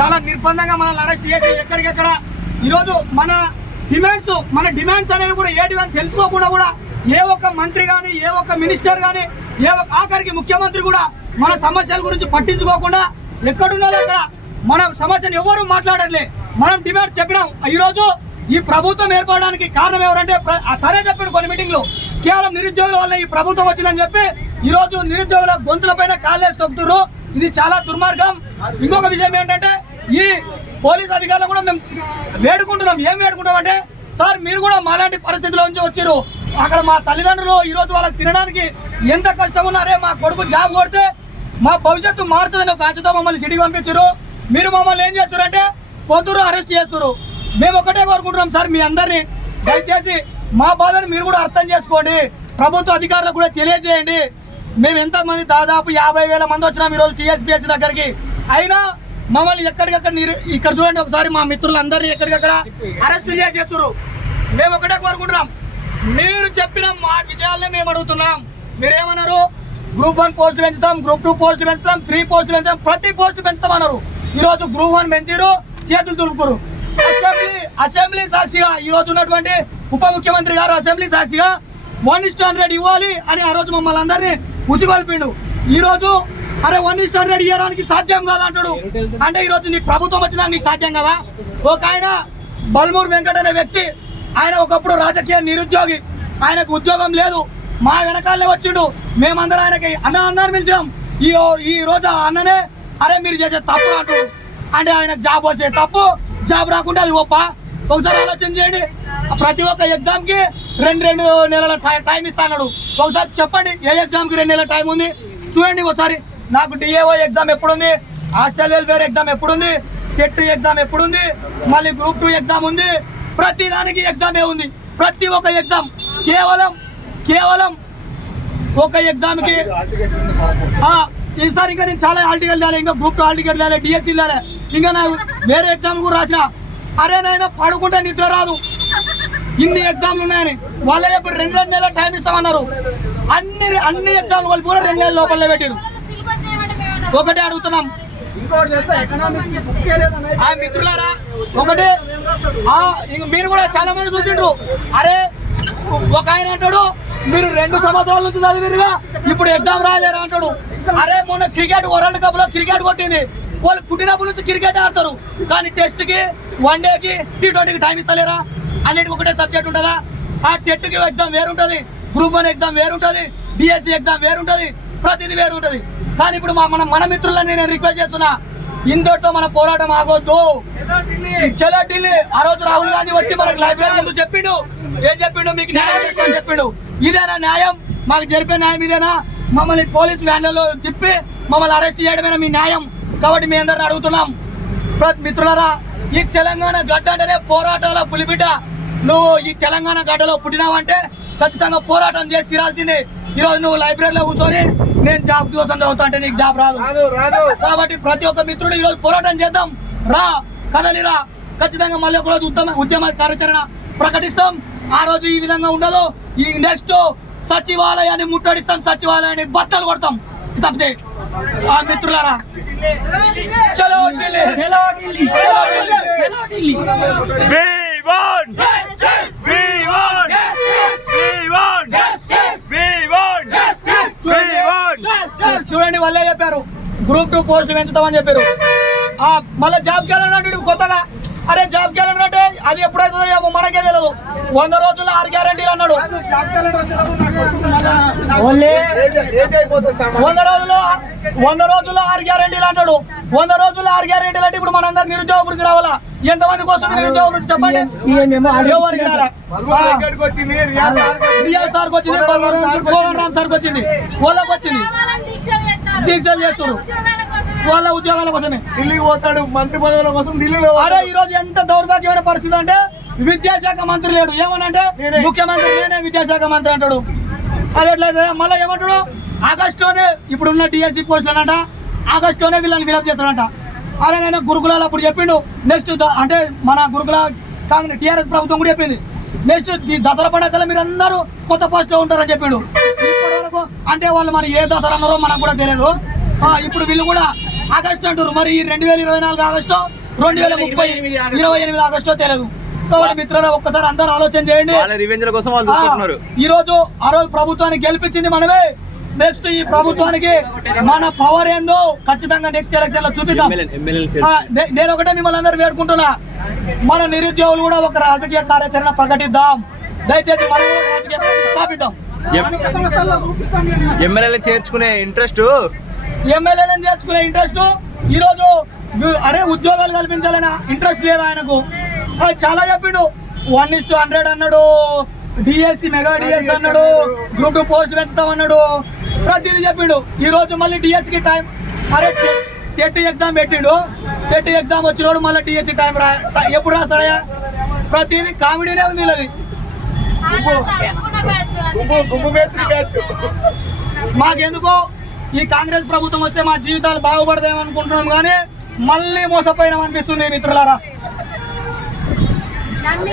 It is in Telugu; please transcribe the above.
చాలా నిర్బంధంగా మనల్ని అరెస్ట్ చేసి ఎక్కడికెక్కడ ఈరోజు మన డిమాండ్స్ అనేవి కూడా ఏంటివని తెలుసుకోకుండా కూడా ఏ ఒక్క మంత్రి కానీ ఏ ఒక్క మినిస్టర్ కానీ ఏ ఒక్క ఆఖరికి ముఖ్యమంత్రి కూడా మన సమస్యల గురించి పట్టించుకోకుండా ఎక్కడున్నారో అక్కడ మన సమస్యను ఎవరు మాట్లాడలే. మనం డిమాండ్ చెప్పినాం. ఈరోజు ఈ ప్రభుత్వం ఏర్పడడానికి కారణం ఎవరంటే తనే చెప్పాడు కొన్ని మీటింగ్లు, కేవలం నిరుద్యోగుల వల్ల ఈ ప్రభుత్వం వచ్చిందని చెప్పి ఈరోజు నిరుద్యోగుల గొంతుల పైన కాలేసి తొక్కుతున్నారు. ఇది చాలా దుర్మార్గం. ఇంకొక విషయం ఏంటంటే ఈ పోలీస్ అధికారులు కూడా మేము వేడుకుంటున్నాం. ఏం వేడుకుంటాం అంటే, సార్ మీరు కూడా మాలాంటి పరిస్థితిలో నుంచి వచ్చారు. అక్కడ మా తల్లిదండ్రులు ఈరోజు వాళ్ళకి తినడానికి ఎంత కష్టం ఉన్నారే, మా కొడుకు జాబ్ కొడితే మా భవిష్యత్తు మారుతుందని ఒక ఆశతో మమ్మల్ని సిటీకి పంపించారు. మీరు మమ్మల్ని ఏం చేస్తారంటే పొద్దురు అరెస్ట్ చేస్తారు. మేము ఒకటే కోరుకుంటున్నాం సార్, మీ అందరినీ దయచేసి మా బాధను మీరు కూడా అర్థం చేసుకోండి, ప్రభుత్వ అధికారులకు కూడా తెలియజేయండి. మేము ఎంతమంది దాదాపు 50,000 మంది వచ్చినాం ఈరోజు టీఎస్పీఎస్సీ దగ్గరికి. అయినా మమ్మల్ని ఎక్కడికక్కడ ఇక్కడ చూడండి ఒకసారి మా మిత్రులందరినీ ఎక్కడికక్కడ అరెస్ట్ చేసేస్తారు. మేము ఒకటే కోరుకుంటున్నాం, మీరు చెప్పిన మా విషయాలనే మేము అడుగుతున్నాం. మీరేమన్నారు, గ్రూప్ 1 పోస్టులు పెంచుతాం, గ్రూప్ 2 పోస్టులు పెంచుతాం, 3 పోస్టులు పెంచుతాం, ప్రతి పోస్టు పెంచుతాం అన్నారు. ఈరోజు గ్రూప్ 1 పెంచారు, చేతులు దులుపుకోరు. అసెంబ్లీ సాక్షిగా ఈరోజు ఉన్నటువంటి ఉప ముఖ్యమంత్రి గారు అసెంబ్లీ సాక్షిగా 1:100 ఇవ్వాలి అని ఆ రోజు మమ్మల్ని అందరినీ ఉసిగొల్పిండు. ఈరోజు అరే 1:100 ఇవ్వడానికి సాధ్యం కాదా అంటాడు. అంటే ఈరోజు నీ ప్రభుత్వం వచ్చినా నీకు సాధ్యం కదా. ఒక ఆయన బల్మూరు వెంకట అనే వ్యక్తి, ఆయన ఒకప్పుడు రాజకీయ నిరుద్యోగి, ఆయనకు ఉద్యోగం లేదు, మా వెనకాలే వచ్చిండు. మేమందరం ఆయనకి అన్నాన్ని పిలిచాం. ఈ రోజు ఆ అన్ననే అరే మీరు చేసే తప్పు అంటూ, అంటే ఆయనకు జాబ్ వస్తే తప్పు, జాబ్ రాకుంటే అది గొప్ప. ఒకసారి ఆలోచన చేయండి. ప్రతి ఒక్క ఎగ్జామ్కి 2 నెలల టైం ఇస్తాడు. ఒకసారి చెప్పండి, ఏ ఎగ్జామ్కి 2 నెలల టైం ఉంది చూడండి ఒకసారి. నాకు డిఏఓ ఎగ్జామ్ ఎప్పుడుంది, హాస్టల్ వెల్ఫేర్ ఎగ్జామ్ ఎప్పుడుంది, టెట్ ఎగ్జామ్ ఎప్పుడుంది, మళ్ళీ గ్రూప్ 2 ఎగ్జామ్ ఉంది. ప్రతి దానికి ఎగ్జామే ఉంది. ప్రతి ఒక్క ఎగ్జామ్ కేవలం ఒక ఎగ్జామ్కి ఈసారి ఇంకా నేను చాలా హాల్ టికెట్ తేలే, ఇంకా గ్రూప్ 2 హాల్ టికెట్ తేలే, డిఎస్సీ తేలే, ఇంకా నా వేరే ఎగ్జామ్ కూడా రాసిన. అరే నాయన పడుకుంటే నిద్ర రాదు, ఇన్ని ఎగ్జామ్లు ఉన్నాయని వాళ్ళే ఇప్పుడు 2 నెలల టైం ఇస్తామన్నారు. అన్ని ఎగ్జామ్లు వాళ్ళు కూడా 2 నెలల లోపలే పెట్టారు. ఒకటే అడుగుతున్నాం మిత్రులారా, ఒకటే మీరు కూడా చాలా మంది చూసిండ్రు. అరే ఒక ఆయన అంటాడు మీరు 2 సంవత్సరాల నుంచి చదివిరుగా ఇప్పుడు ఎగ్జామ్ రాయలేరా అంటాడు. అరే మొన్న క్రికెట్ వరల్డ్ కప్ లో క్రికెట్ కొట్టింది, వాళ్ళు పుట్టినప్పటి నుంచి క్రికెట్ ఆడతారు, కానీ టెస్ట్ కి, వన్ డేకి, T20కి టైం ఇస్తలేరా? అన్నిటికి ఒకటే సబ్జెక్ట్ ఉంటుందా? ఆ టెట్కి ఎగ్జామ్ వేరుంటుంది, గ్రూప్ 1 ఎగ్జామ్ వేరుంటుంది, డిఎస్సీ ఎగ్జామ్ వేరుంటుంది, ప్రతిదీ వేరుంటుంది. కానీ ఇప్పుడు మన మిత్రులని నేను రిక్వెస్ట్ చేస్తున్నా, ఇంతటితో మన పోరాటం ఆగొద్దు. చలో ఢిల్లీ. ఆ రోజు రాహుల్ గాంధీ వచ్చి మనకు లైబ్రరీ ముందు చెప్పిండు, ఏం చెప్పిండు, మీకు న్యాయం చేస్తామని చెప్పిండు. ఇదేనా న్యాయం? మాకు జరిపే న్యాయం ఇదేనా? మమ్మల్ని పోలీస్ వ్యాన్లలో తిప్పి మమ్మల్ని అరెస్ట్ చేయడమేనా మీ న్యాయం? కాబట్టి మీ అందరిని అడుగుతున్నాం, మిత్రులారా, ఈ తెలంగాణ గడ్డ అంటేనే పోరాటాల పులిబిడ్డ. నువ్వు ఈ తెలంగాణ గడ్డలో పుట్టినావంటే ఖచ్చితంగా పోరాటం చేసి తీరాల్సిందే. ఈరోజు నువ్వు లైబ్రరీలో కూర్చొని నేను జాబ్ కోసం చదువుతా అంటే నీకు జాబ్ రాదు. కాబట్టి ప్రతి ఒక్క మిత్రుడు ఈరోజు పోరాటం చేద్దాం, రా కదలిరా. ఖచ్చితంగా మళ్ళీ ఒక రోజు ఉద్యమ కార్యాచరణ ప్రకటిస్తాం. ఆ రోజు ఈ విధంగా ఉండదు. ఈ నెక్స్ట్ సచివాలయాన్ని ముట్టడిస్తాం, సచివాలయాన్ని బట్టలు కొడతాం తప్పితే. ఆ మిత్రులారా, చలో ఢిల్లీ, చలో ఢిల్లీ, చలో ఢిల్లీ, చలో ఢిల్లీ. చూడండి వాళ్ళే చెప్పారు గ్రూప్ 2 పోస్టులు పెంచుతామని చెప్పారు. మళ్ళీ జాబ్ క్యాలెండర్ కొత్తగా, అరే జాబ్ క్యాలెండర్ అంటే అది ఎప్పుడైతుందో మనకే తెలియదు. 100 రోజుల్లో 6 గ్యారెంటీలు అన్నాడు. 100 రోజుల్లో 6 గ్యారెంటీలు అంటాడు. 100 రోజుల్లో 6 గ్యారెంటీలు అంటే ఇప్పుడు మనందరూ నిరుద్యోగ వృద్ధి రావాలా? ఎంతమందికి వస్తుంది నిరుద్యోగ వృద్ధి చెప్పండి? రియాజ్ సార్కి వచ్చింది, కోదండ రామ్ సార్కి వచ్చింది, వాళ్ళకి వచ్చింది. దీక్షలు చేస్తారు వాళ్ళ ఉద్యోగాల కోసమే. ఢిల్లీకి పోతాడు మంత్రి పదవుల కోసం ఢిల్లీలో. అరే ఈ రోజు ఎంత దౌర్భాగ్యమైన పరిస్థితి అంటే విద్యాశాఖ మంత్రి లేడు. ఏమనంటే ముఖ్యమంత్రి నేనే విద్యాశాఖ మంత్రి అంటాడు. అది ఎట్లయితే మళ్ళీ ఏమంటాడు, ఆగస్టులోనే ఇప్పుడున్న డిఎస్సీ పోస్టులనంట ఆగస్టులోనే వీళ్ళని ఫిలప్ చేస్తాడంట. అరే నేను గురుకులాలు అప్పుడు చెప్పిండు. నెక్స్ట్ అంటే మన గురుకుల కాంగ్రెస్ టీఆర్ఎస్ ప్రభుత్వం కూడా చెప్పింది, నెక్స్ట్ దసరా పండుగ మీరు అందరూ కొత్త పోస్టులో ఉంటారని చెప్పిండు. ఇప్పటి వరకు అంటే వాళ్ళు మరి ఏ దసరా అన్నారో మనకు కూడా తెలియదు. ఇప్పుడు వీళ్ళు కూడా ఆగస్టు అంటారు, మరి ఈ 2024 ఆగస్టు 2030 28 ఆగస్టు తెలియదు. కాబట్టి మిత్రులు ఒక్కసారి అందరూ ఆలోచన చేయండి. ఈ రోజు ఆ రోజు ప్రభుత్వాన్ని గెలిపించింది మనమే. నెక్స్ట్ ఈ ప్రభుత్వానికి మన పవర్ ఏందో ఖచ్చితంగా నెక్స్ట్ ఎలక్షన్ లో చూపిద్దాం. నేను ఒకటే మిమ్మల్ని అందరూ వేడుకుంటున్నా, మన నిరుద్యోగులు కూడా ఒక రాజకీయ కార్యాచరణ ప్రకటిద్దాం. దయచేసి మనం రాజకీయ స్థాపిద్దాం. ఎమ్మెల్యేలను చేర్చుకునే ఇంట్రెస్ట్ ఈ రోజు అరే ఉద్యోగాలు కల్పించాలని ఇంట్రెస్ట్ లేదు ఆయనకు. చాలా చెప్పిండు, 1:100 అన్నాడు, డిఎస్సి మెగా డిఎస్సి అన్నాడు, గ్రూప్ 2 పోస్ట్ పెంచుతామన్నాడు, ప్రతిదీ చెప్పిండు. ఈ రోజు మళ్ళీ డిఎస్సికి టైం, అరే టెట్ ఎగ్జామ్ పెట్టిండు, టెట్ ఎగ్జామ్ వచ్చినోడు మళ్ళీ డిఎస్సి టైం ఎప్పుడు రాస్తాడయా? ప్రతిదీ కామెడీనే ఉంది. అది మాకెందుకో ఈ కాంగ్రెస్ ప్రభుత్వం వస్తే మా జీవితాలు బాగుపడదేమనుకుంటున్నాం, కానీ మళ్ళీ మోసపోయినాం అనిపిస్తుంది మిత్రులారా.